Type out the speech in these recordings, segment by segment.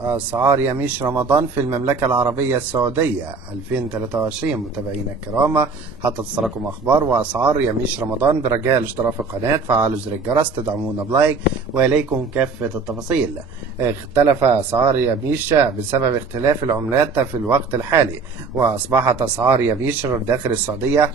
أسعار يميش رمضان في المملكة العربية السعودية 2023. متابعينا الكرام، حتى تصلكم أخبار وأسعار يميش رمضان برجاء الاشتراك في القناة، فعلوا زر الجرس، تدعمونا بلايك، وإليكم كافة التفاصيل. اختلف أسعار يميش بسبب اختلاف العملات في الوقت الحالي، وأصبحت أسعار يميش داخل السعودية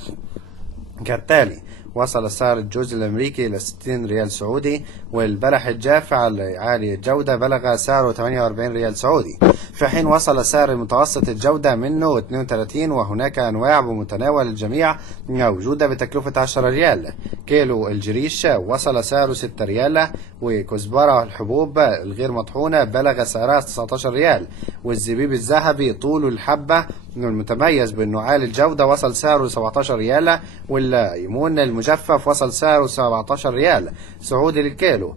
كالتالي: وصل سعر الجوز الأمريكي إلى 60 ريال سعودي، والبلح الجاف عالي الجودة بلغ سعره 48 ريال سعودي، في حين وصل سعر متوسط الجودة منه 32، وهناك أنواع بمتناول الجميع موجودة بتكلفة 10 ريال. كيلو الجريش وصل سعره 6 ريال، وكزبرة الحبوب الغير مطحونة بلغ سعرها 19 ريال، والزبيب الذهبي طول الحبة المتميز بأنه عالي الجودة وصل سعره 17 ريال، والليمون المجفف وصل سعره 17 ريال سعودي للكيلو.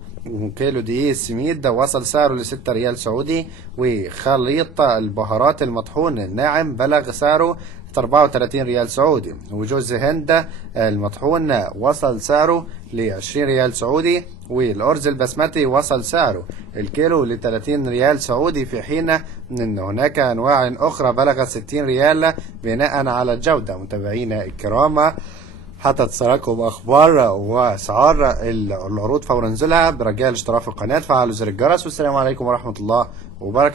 كيلو دقيق السميد وصل سعره ل6 ريال سعودي، وخليط البهارات المطحون الناعم بلغ سعره 34 ريال سعودي، وجوز هند المطحون وصل سعره ل20 ريال سعودي، والأرز البسمتي وصل سعره الكيلو ل30 ريال سعودي، في حين أن هناك أنواع أخرى بلغت 60 ريال بناء على الجودة. متابعينا الكرام، حتى تصلكم أخبار وأسعار العروض فور نزولها برجاء الاشتراك في القناة، فعلوا زر الجرس، والسلام عليكم ورحمة الله وبركاته.